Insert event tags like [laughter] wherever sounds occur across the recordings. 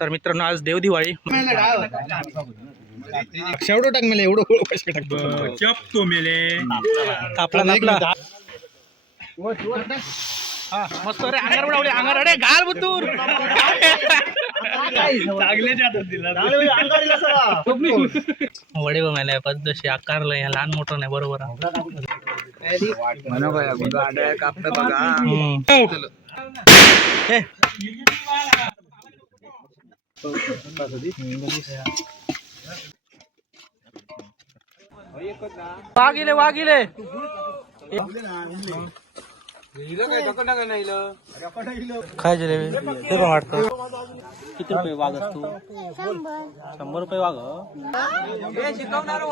तर मित्रांनो आज देव दिवाळी. शेवटं टाक मला एवढं पैसे टाकतो? चपतो मेले. आपला आपला हा मस्त रे अंगार उडवले अंगार अरे गाल बुतूर. वडे बघायला पद्धतशी आकारलं या लहान मोठं नाही बरोबर. वागिले वागिले काय जिलेबी ते पण वाटत किती रुपये वाघ तू शंभर रुपये वाघ शिकवणार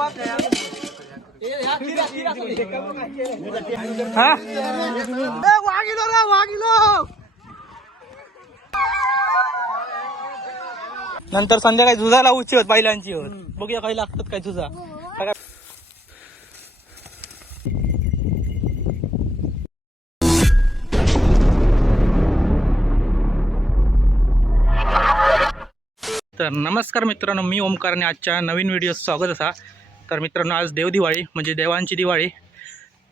वागिलो रे वागिलो नंतर संध्याकाळी झुजा लावूची होत बैलांची होत. बघूया काही लागतात काय झुजा. काय तर नमस्कार मित्रांनो मी ओमकारने आजच्या नवीन व्हिडिओ स्वागत असा. तर मित्रांनो आज देव दिवाळी म्हणजे देवांची दिवाळी.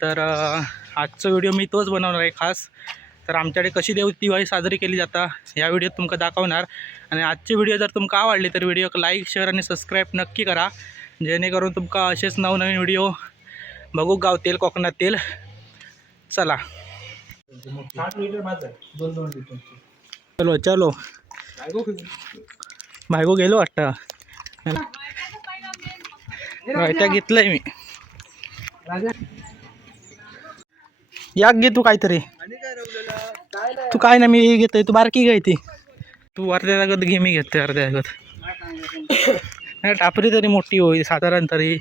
तर आजचा व्हिडिओ मी तोच बनवणार आहे खास. तर आमच्याकडे कशी देव दिवाळी साजरी केली जाता या व्हिडिओत तुमका दाखवणार. आणि आजचे व्हिडिओ जर तुमका आवडले तर व्हिडिओ लाईक शेअर आणि सबस्क्राईब नक्की करा. जेणेकरून तुमका असेच नवनवीन व्हिडिओ बघू गावतील कोकणातील. चला. चलो चलो. भायगो गेलो वाटतं. रायत्या घेतलंय मी याक घे तू काहीतरी. तू काय ना मी घेतोय. तू बारकी घे ती. तू अर्ध्या जागत घे मी घेतोय अर्ध्या जागत. नाही, टापरी तरी मोठी होईल साधारण तरी.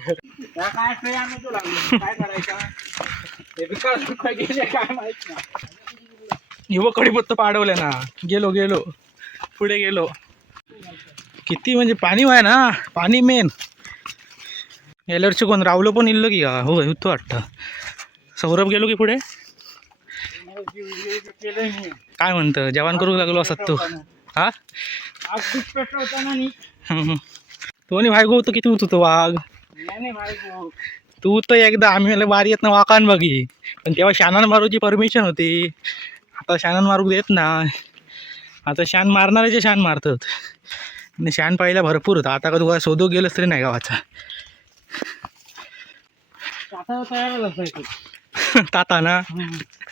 युवक कडीपत्ता पाडवलं ना. गेलो गेलो. पुढे गेलो. किती म्हणजे पाणी वाय ना पाणी मेन एलर्ची कोण रावलं पण इल्लो की का हो होतो वाटतं. सौरभ गेलो की पुढे? काय म्हणतं? जेवण करू लागलो असत तू. हा. तो आणि भायगो होतो किती होतो तो वाघ? तू तर एकदा आम्ही वारी येत ना वाकान बघी. पण तेव्हा शानान मारूची परमिशन होती. आता शानान मारू देत ना आता शान मारणाऱ्याचे शान मारतात. आणि शान पाहिला भरपूर होता. आता का तुला शोधू गेलंच तरी नाही गावाचा. ताता ना?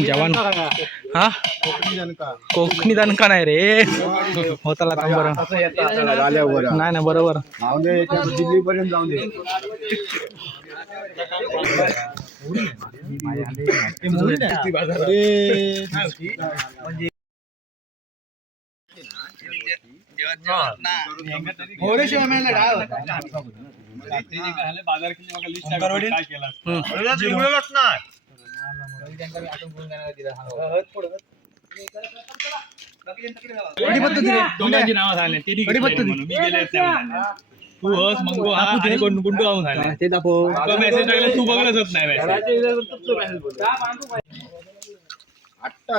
जवान. हा? कोकणी दणका नाही रे? होताला थांब बरं. नाही ना बरोबर. दिल्ली पर्यंत जाऊन दे म्हणजे दोघांची नावं झाले. ते मी गेले हस मग हा आणि कोण गुंडू गावून झाले. ते दाखव. तो मेसेज टाकला तू बघलंच होत नाही message. आत्ता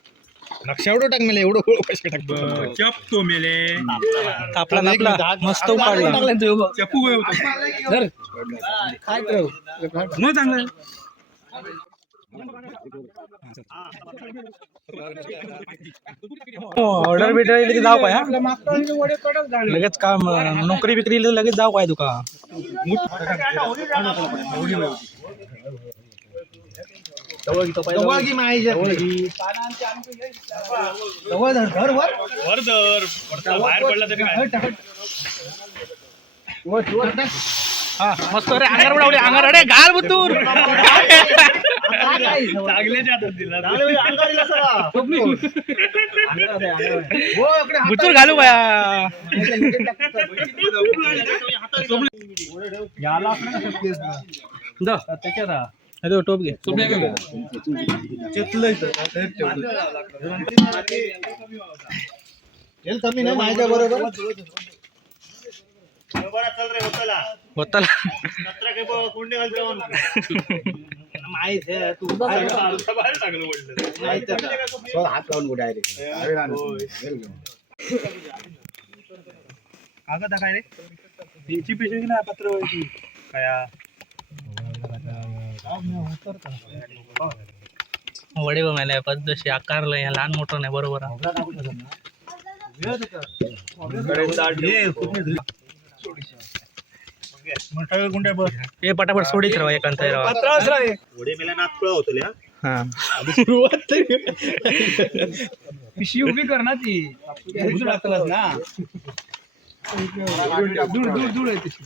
लक्षावडं टाक मला एवढं पैसे टाकतो चपतो मेले आपला आपला मस्त उपाडला चप्पू काय होतं काय मग चांगलं ऑर्डर बिर्डर येईल की जाऊ काय हा? लगेच काम नोकरी बिकरी येईल तर लगेच जाऊ काय तुका जवळ की माहिती जवळ धर धर वर. वर दर पडता बाहेर पडला तरी काय? वर वर टाक. हा. मस्त रे अंगार उडवली अंगार अरे घाल बुतूर. [laughs] हो, बुतूर घालू बाया. याला त्याच्यात हा. अरे टोप घे चेतलंय तर. त्यात ठेवलं. तेल कमी नाही माझ्या बरोबर होताला माहित आहे तू बाहेर टाकलं पडलं माहित आहे का? स्वतः हात लावून go direct. कागद काय रे त्याची पिशवी ना पत्रवळची काय वडे बघायला पद्धतशी आकारलं या लहान मोठं नाही बरोबर हा. हे पटापट सोडीत राहा एकांत राहा हा उभी कर ना ती दूर ना दूर दूर दूर आहे पिशवी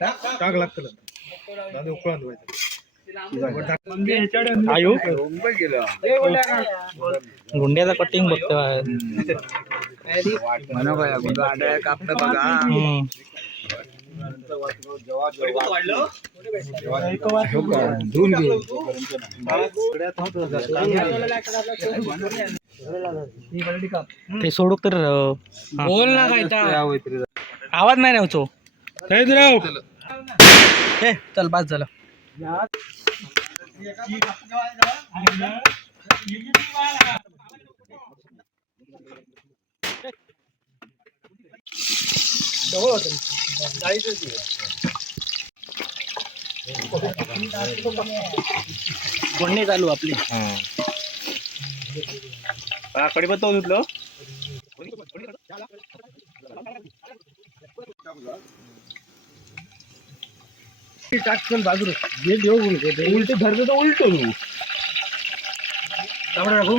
टाक लागतं दादा उकळून धुवायचं. आयु? गुंड्याचा कटिंग बघतो हम्म. धुवून घे. ते सोडू तर बोल ना काय आवाज नाही हे चल बास झालं. कोणी चालू आपली कडीपत्ता धुतलं टाकल बाजूला. जे देऊ उलटे धरतो तर उलटो तू तांबडा टाकू?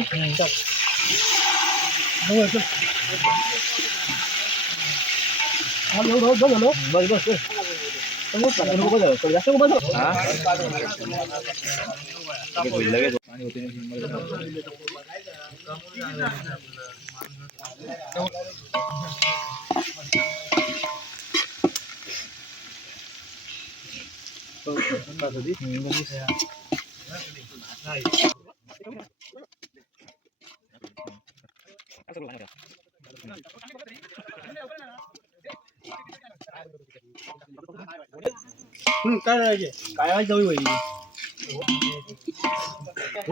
बस बस जास्त नको काय करायचे? काय व्हायचं जाऊ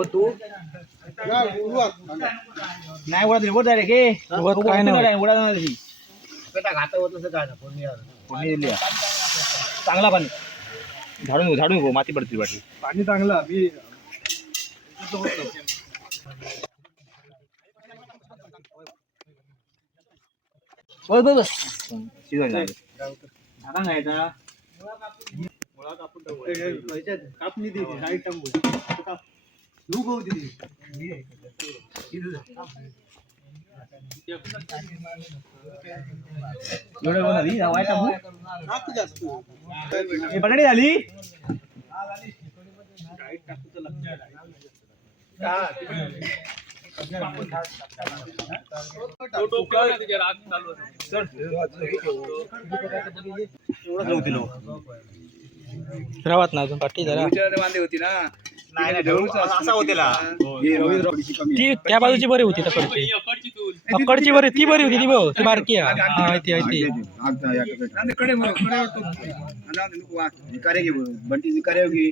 तू नाही उडत रे, डायरेक्ट हे काय नाही उडत उडत नाही ती. बेटा होत नसेल काय ना, फोडणी फोडणी दिली चांगला पाणी झाडून झाडून गो माती पडतील वाटी पाणी चांगला मी बस बस बस. नाही का? कापणी एवढं बनवली, हा वाईट टांबू. हे बटाटे झाली ना रावत ना अजून पाठी जरा. नाही नाही ढवळूच असा होतेला. ती त्या बाजूची बरी होती तकडची ही अकडची बरी ती बरी होती ती बघ ती बारकी आहे. हा, आहे ती. आहे ती बंटी करे होगी.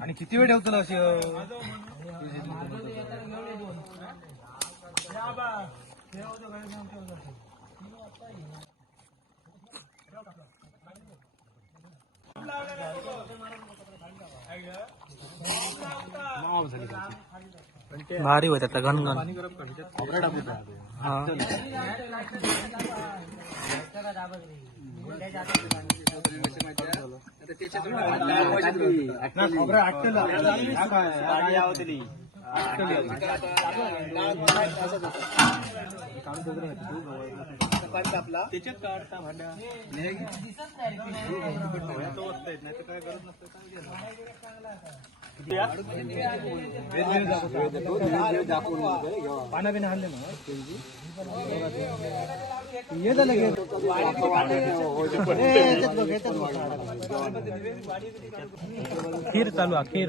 आणि किती वेळ ठेवतो ना असं भारी होत आता घनघन हा पाना बिना हल्ले ना खीर चालू आहे खीर.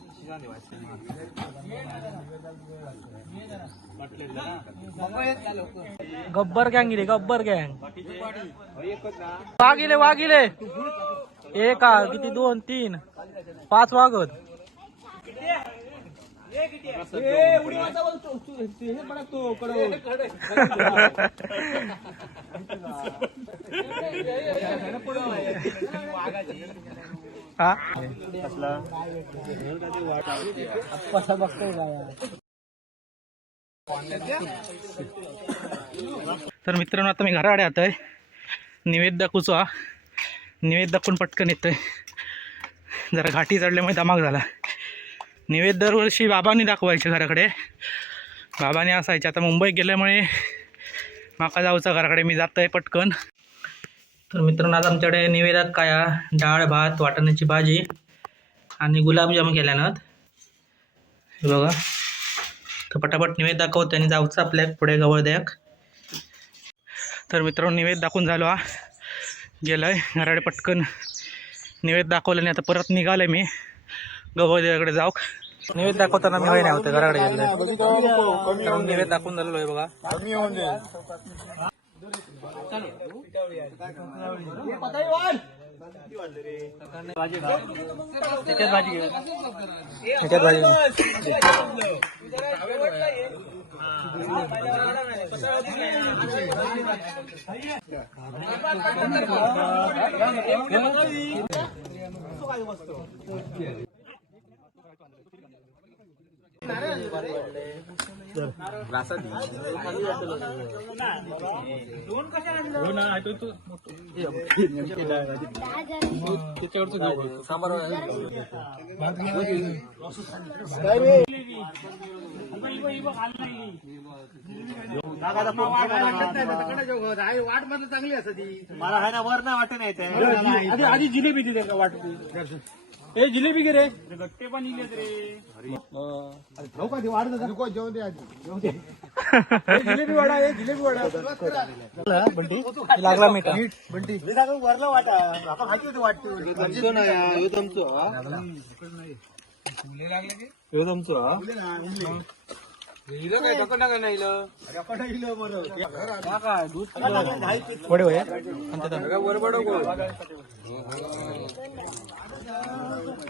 गब्बर गँग गेली गब्बर गँग. वाघिले एक एका किती? दोन तीन. पाच वागत [laughs] हा? तर मित्रांनो आता मी घराकडे आता आहे निवेद दाखवतो हा. निवेद दाखवून पटकन येतोय. जरा घाटी चढल्यामुळे दमाग झाला. निवेद दरवर्षी बाबांनी दाखवायचे घराकडे. बाबांनी असायचे. आता मुंबईत गेल्यामुळे माका जाऊचा घराकडे मी जात आहे पटकन. तर मित्रांनो आज आमच्याकडे निवेदात काय? डाळ भात वाटाण्याची भाजी आणि गुलाबजाम केल्यानं हे बघा. तर पटापट निवेद दाखवतो आणि जाऊचं आपल्या पुढे गवळ द्याक तर मित्रांनो निवेद दाखवून झालो हा. गेलं आहे घराकडे पटकन निवेद दाखवलं नाही आता परत निघालं मी. गवळदेवाकडे जाऊ निवेद दाखवताना मी होय नाही होते घराकडे गेलं निवेद दाखवून झालेलो आहे बघा. भाजी घेऊ त्याच्यात भाजी घेऊ हो ना तो तो त्याच्यावरचं घेऊ. वाट मात्र चांगली असं ती मला आहे ना वर ना वाटत नाही आधी जिलेबी दिली का वाट ए जिलेबी गे रे गट्टे पण रे का ते वाढत होता? नको, जेवू दे आधी. दे. ए, जिलेबी वाडा ए जिलेबी वाडा बंटी लागला मीठ बंटी वरला वाटा आपण खाली होती वाटते ना या, हिलं काय, नका हिलं. दूध. वडे वय सगळं वरबड नको.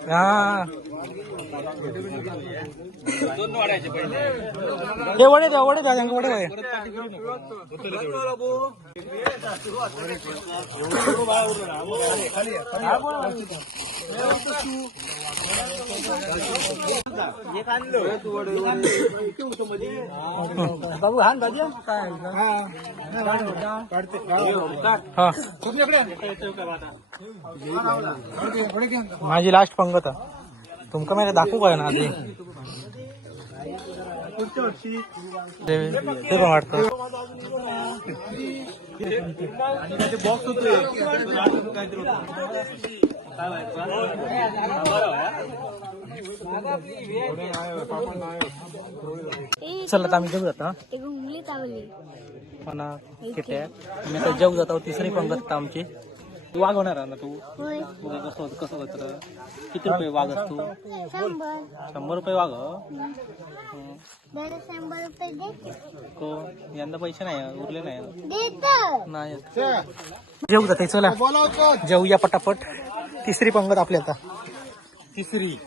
हा दोन वाढायचे पहिले. हे वडे द्या वडे द्या त्यांना वडे वय बाबू हान भाजी माझी लास्ट पंगत. तुमका माहिती दाखवू काय ना आधी ते ते पण वाटतं चला आता आम्ही जेव जाता एक उंगली चावली पण किती आहे? मी आता जेव जातो तिसरी पंगत आमची. तू वाघ होणार आहे ना तू? होय. तुला कसं होतं कसं होतं किती रुपये वाघ असतो शंभर. शंभर रुपये वाघ हं. दर शंभर रुपये दे. तो यंदा पैसे नाही उरले नाही. देत. नाही. जेऊ जाते चला. जेऊया पटापट. तिसरी पंगत आपली आता तिसरी.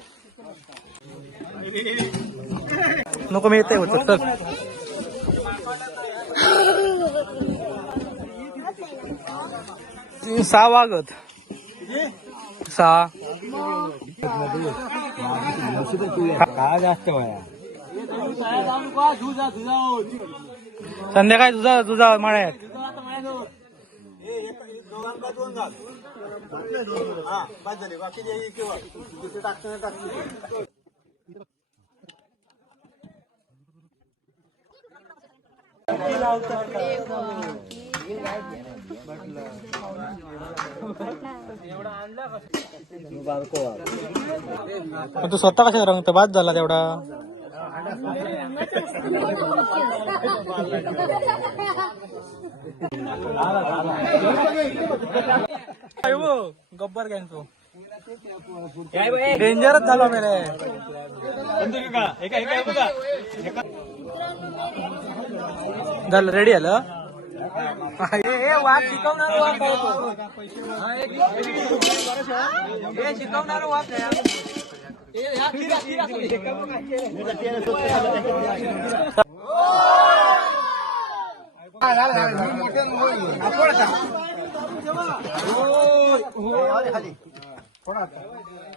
नको मी येते होत चल. सहा वागत. सहा. काय जास्त वया संध्याकाळी तुझा तुझा मळ्यात. मग तू स्वतः कशा रंगत बाद झाला तेवढा. गब्बर गँग तो. डेंजरच झाला मेरे झालं रेडी आलं वाघ शिकवणार वाघ आहे तो. हे शिकवणार वाघ आहे.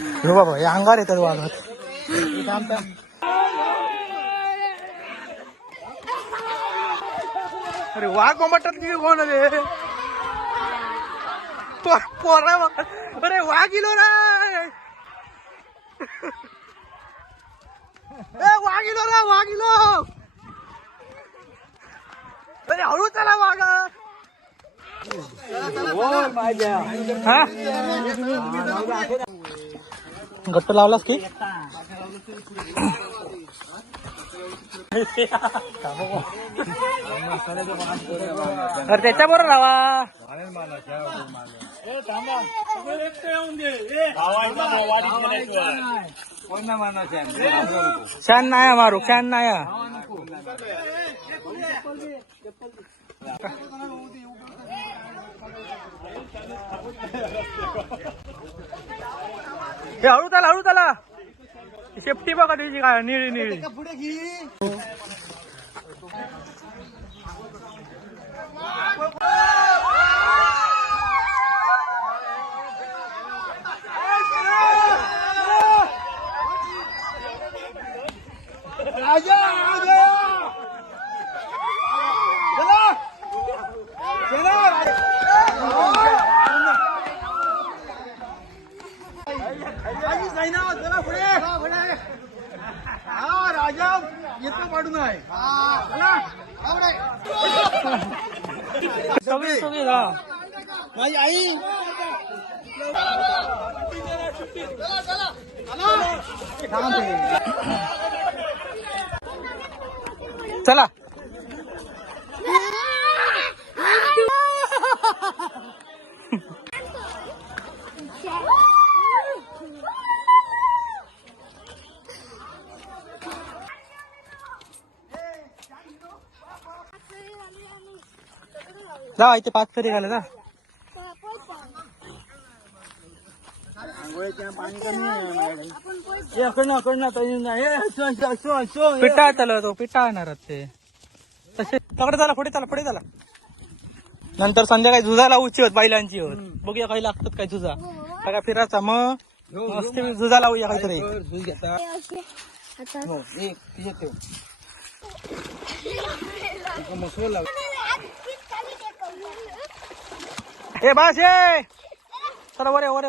हो बाबा हे अंगार येतात वाघात अरे वाघ कोंबटत की कोण रे? पोरा. अरे वाघ इलो रे. वाघ इलो रे वाघ इलो अरे हळू चला वाघ हा? गट्ट लावलास की अरे त्याच्या बरोबर राहा कोण नाही मारणार शान नाया मारू शान नाया हे हळू त्याला हळू त्याला शेफ्टी बघा त्याची काय निळी निळी. पुढे चला. जा इथे पाच तरी झालं जा. पिठा त्याला तो पिठा आणणार ते. तसे तकडे झाला पुढे चला पुढे चला. नंतर संध्याकाळी झुजा लावूची होत बैलांची होत. बघूया काही लागतात काय झुजा. काय फिरायचा मग. मस्त झुजा लावूया काहीतरी आता ए बास ये चला वरे वरे.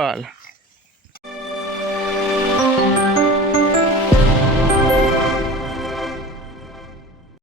वर पाल